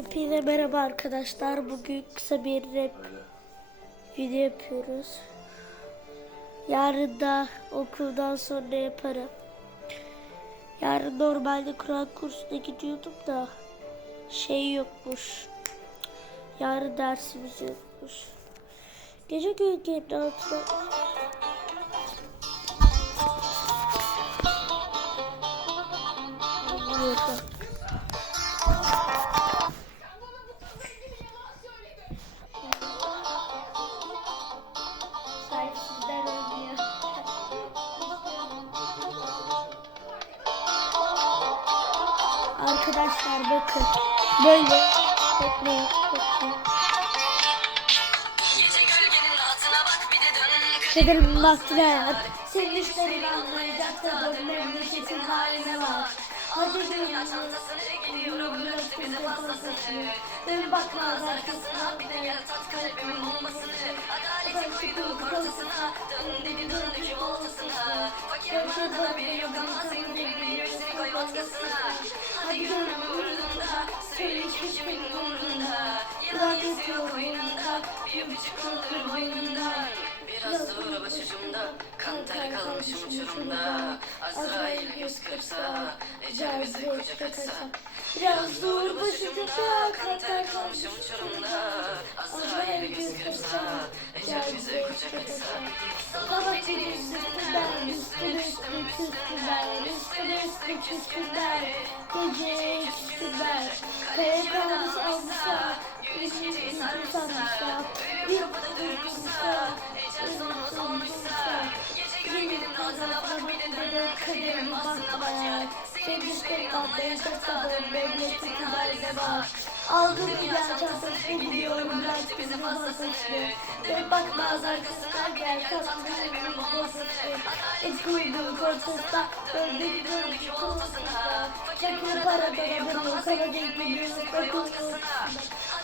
Hepinize merhaba arkadaşlar. Bugün kısa bir rap video yapıyoruz. Yarın da okuldan sonra yaparım. Yarın normalde Kur'an kursuna gidiyordum da şey yokmuş. Yarın dersimiz yokmuş. Gece gölgenin altına Yok. Arkadaşlar bakın. Böyle. Bekleyin. Bekleyin. Kaderim baktı. Senin işlerin anlayacak da dön memleketin haline bak. Hadi Dünya çantasını gidiyorum bize fazlasını. Dön bakmaz arkasına bir de gel tat kalebimin bombasını. Adaleti koydu ortasına. Dön dedi dön gücü ortasına. Fakir bana bir yok ama senin gibi göğsünü koy matkasına. Hadi gönlüm uğrunda. Söyle hiç kimin umrunda. Yılan yüzüyor koynunda. Bir öpücük kaldır boynunda. Biraz dur başucumda Kan ter kalmışım uçurumda Azrail göz kırpsa Ecel bize kucak açsa Biraz dur başucumda Kan ter kalmışım uçurumda Azrail göz kırpsa Gece kaya kalmış almışlar, güneşi sarmışlar, bir kapıda Durmuşsa Ecel sonumuz olmuşsa Gece gölgenin altına bak bir de dön Kaderim altına bacak Senin işlerin anlayacak sanırım Memleketin haline bak Bir yer çantasını gidiyorum bıraktı bizi fazlasını Dön bakmaz arkasına gel kalkmış evimin postasını Ekuydu kortasında döndü gidiyorum şu koltasına Fakir para dolabını sana denk geliyor okulun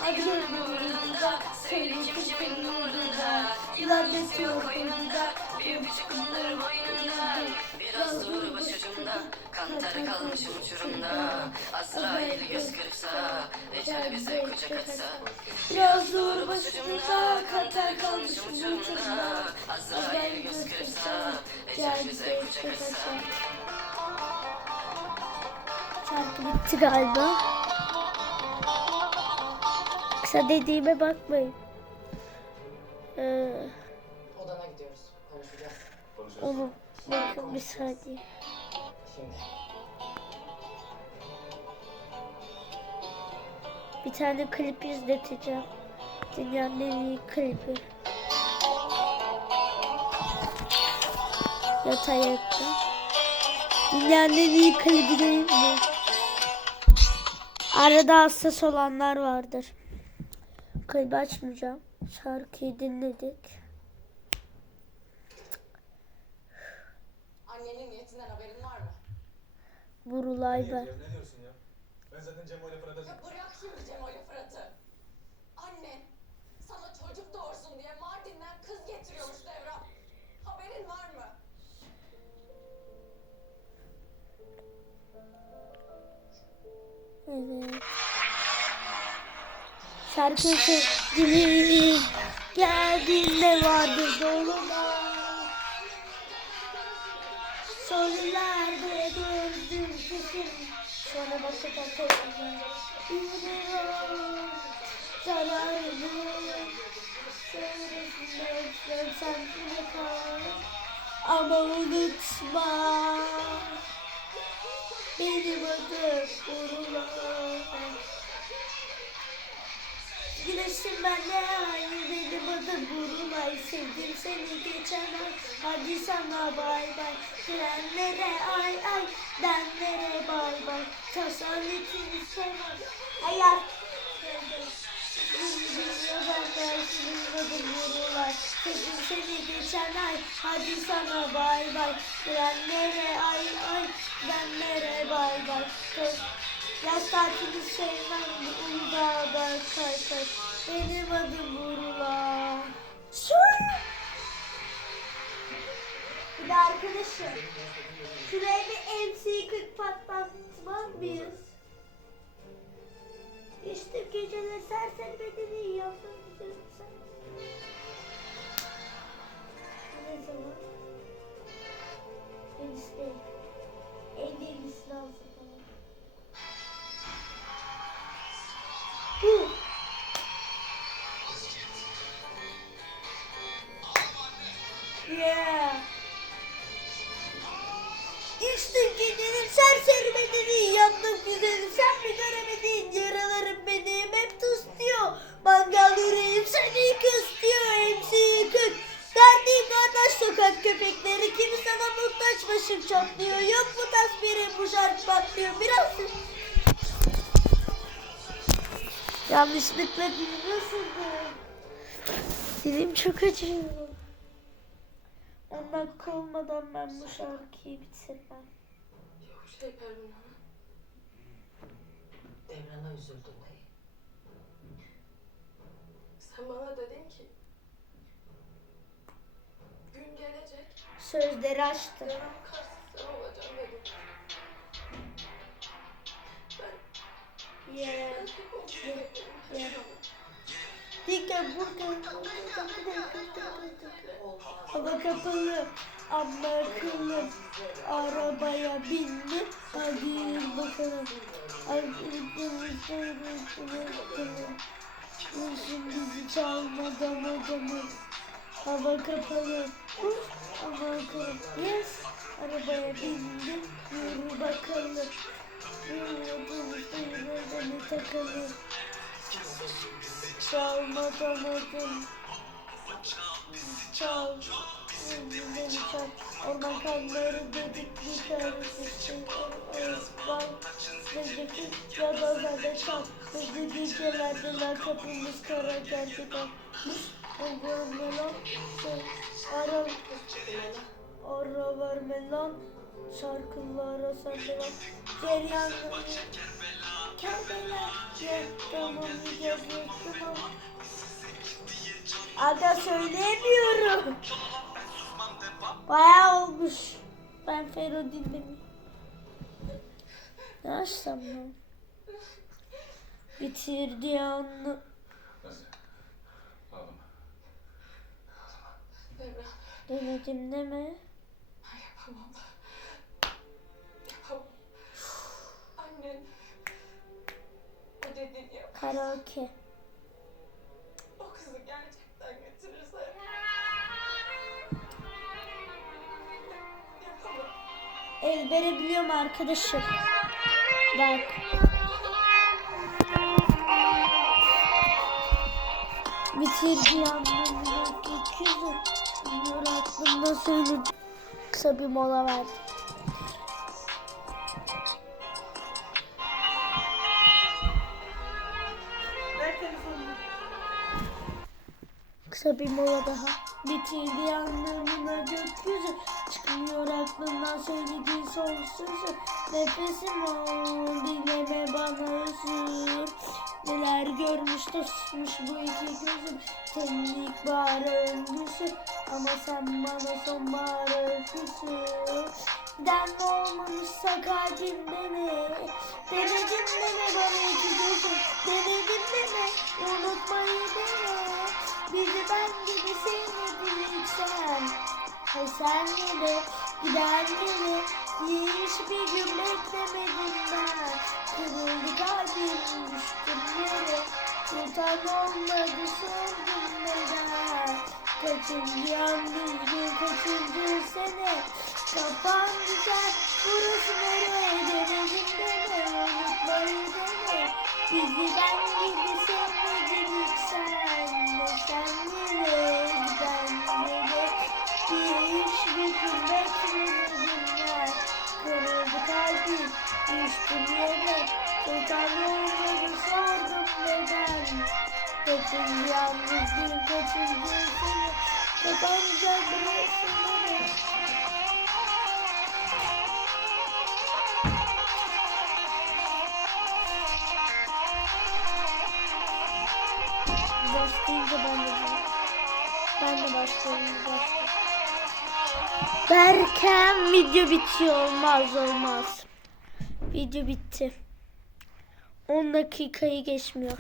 Hadi gelin uğrunda söyle kim benim uğrunda Yılan yatıyor koynunda Bir öpücük kumları boynunda Biraz dur başucumda Kan ter kalmışım uçurumda Azrail göz kırpsa Ecel bize kucak açsa Biraz dur başımda katar kalmışım uçurumda Azrail göz kırpsa Ecel bize kucak açsa Şarkı bitti galiba. Kısa dediğime bakmayın. Ee, Odana gidiyoruz. Konuşacağız. oğlum bakın bir saniye. Şimdi. Bir tane klip izleteceğim. Dünyanın en iyi klipi. Yat ayakta. Dünyanın en iyi klibi değil mi? Arada hassas olanlar vardır. Klibi açmayacağım. Şarkıyı dinledik. Annenin niyetinden haberin var mı? Burulay ben. Ne diyorsun ya? Ben zaten Cemo ile Fırat'a Ya bırak şimdi Cemo ile Fırat'ı. Annen sana çocuk doğursun diye Mardin'den kız getiriyormuş Devran. Haberin var mı? Evet. Şarkı sevgili geldiğinde vardı doluma. Sorularda gördüm sesim. Sonra başka takıldım. Yürüyor. Zararlı. Söylesin sen bile kal. Ama unutma. Benim adım Uğurlar. Güneşim ben ne aynı benim adım Burulay Sevdim seni geçen ay. Hadi sana bay bay. Trenlere ay ay Denlere bay bay. Tasaletini istemem Hayat Sevdim seni geçen ay. Hadi sana bay bay. Trenlere ay ay Denlere bay bay Yaz tatili sevmem Uludağ'da kay Benim adım Burula Bir de arkadaşım. Şuraya bir MC40 patlatmaz mıyız? İşte geceler serseri bedeni yaptım güzelim sen. Yeah. İşte gecenin serseri bedeni yandım güzelim. Sen mi göremedin yaralarım benim hep tutuyor mangal yüreğim seni kıstıyor hepsi yıkık Derdi kardeş sokak köpekleri kimi sana muhtaç başım çatlıyor yok mu tasvirim bu şarkı patlıyor. Biraz Yanlışlıkla dilim ısırdım Dilim çok acıyor On dakika olmadan ben bu şarkıyı bitirmem. Yok şey Pervin Hanım. Devran'a üzüldüm dayı. Sen bana dedin ki gün gelecek Sözleri açtım. Devran karşısında olacağım dedin. Ben Yeah. bekledim. Yeah. Dikkat burada. Hava kapalı ama akıllı. Arabaya bindim. Hadi bakalım. Uzun bizi çalmadan adamı. Hava kapalı. Ama akıllı. Yes. Arabaya bindim. Yürü bakalım. Yürü beni takalım. Çalmadan adım. Çal. Beni çal. Orman kanları dedik bir tanesi şey. Ben Sevdeki ya da zade çal. Hızlı gecelerde kapımız kara gerçekten. Lan. Şey, ara. Ara verme lan. Şarkılara sende lan. Yiyeceğiz, ye, tamam. Aga söyleyemiyorum. Bayağı olmuş. Ben Fero dinlemiyorum. Ne açsam lan? Bitirdi anı. Denedim deme. ben. Yapamam. Yap. Karaoke. O kızı gerçekten götürürse. Ezbere biliyorum arkadaşım. Bak. Bitirdi anlamına gökyüzü. Bunlar aklımda söyledim. Kısa bir mola verdim. Kısa bir mola daha. Bitirdi anlamına gökyüzü. Çıkmıyor aklımdan söylediğin son sözü. Nefesim ol dileme bana özür. Neler görmüş de susmuş bu iki gözüm. Senin ilkbahar öncüsü. Ama sen bana sonbahar öyküsü. Den olmamışsa kalbim beni. Denedim deme bana iki gözüm. Denedim deme gibi sevmedin hiç sen. Hay sen yine giden yine hiç bir gün beklemedim ben. Kırıldı kalbim düştüm yere. Sultan olmadı sordum neden. Kaçıncı yalnız gün kaçıncı sene. Kapandı sen burası nereye denedim deme unutmayı deme. Bizi ben gibi sevmedin hiç sen. Ne sen yine beklemedim ben. Kırıldı kalbim düştüm yere. Olmadı sordum neden. Kaçıncı yalnız gün kaçıncı sene. Kapanacak burası nereye? Başlayınca ben de ben de başlıyorum. Derken video bitiyor olmaz olmaz. Video bitti. 10 dakikayı geçmiyor.